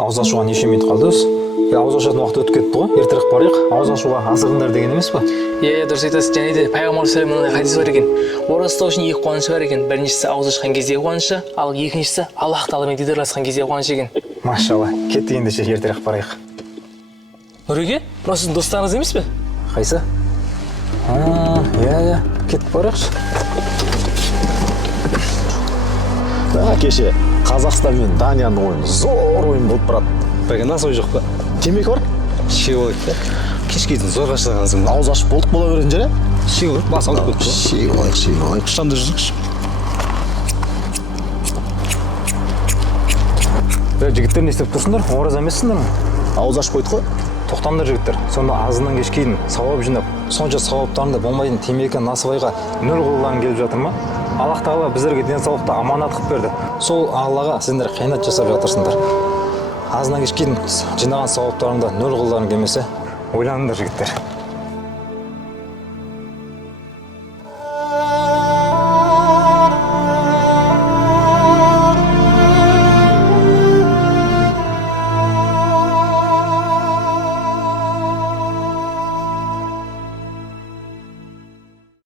Ауыз ашуға неше минут қалды өзі? Ауыз ашатын уақыт өтіп кетті ғой. Ертерек барайық. Ауыз ашуға азығыңдар деген емес па? Иә, дұрыс айтасыз. Және де пайғамбар саллаллаху алейхи хадис бар екен. Ораза ұстау үшін екі қуаныш бар екен. Біріншісі ауыз ашқан кезде қуанышы, ал екіншісі Аллах тағаламен дидарласқан кезде қуаныш екен. Машалла. Кеттік ендеше ертерек барайық. Нұреке, мына сіздің достарыңыз емес пе? Қайсы? Иә. Кетіп барайықшы. Кеше Қазақстан мен Данияның ойыны зор ойын болып барады. Бәке насой жоқ па? Темекі бар? Ішке қойып та. Кешке дейін зорға шығарсың. Ауыз ашып болдық бола беретін жер, Ішке қойып бас алдық кетті. Шей қойық. Шамды жүрсіңші. Жігіттер не істеп тұрсыңдар? Ораза емессіңдер ме? Ауыз ашып қойдық қой. Тоқтаңдар жігіттер. Сонда азынан кешкейін сауап жинап, сонша сауаптарында болмайтын темекі насыбайға нөл қолдан келіп жатыр ма? Аллах тағала біздерге денсаулықты аманат қылып берді. Сол Аллаға сендер қиянат жасап жатырсыңдар. Азынан кешкейін жинаған сауаптарыңда нөл қолдан келмесе, ойланыңдар жігіттер.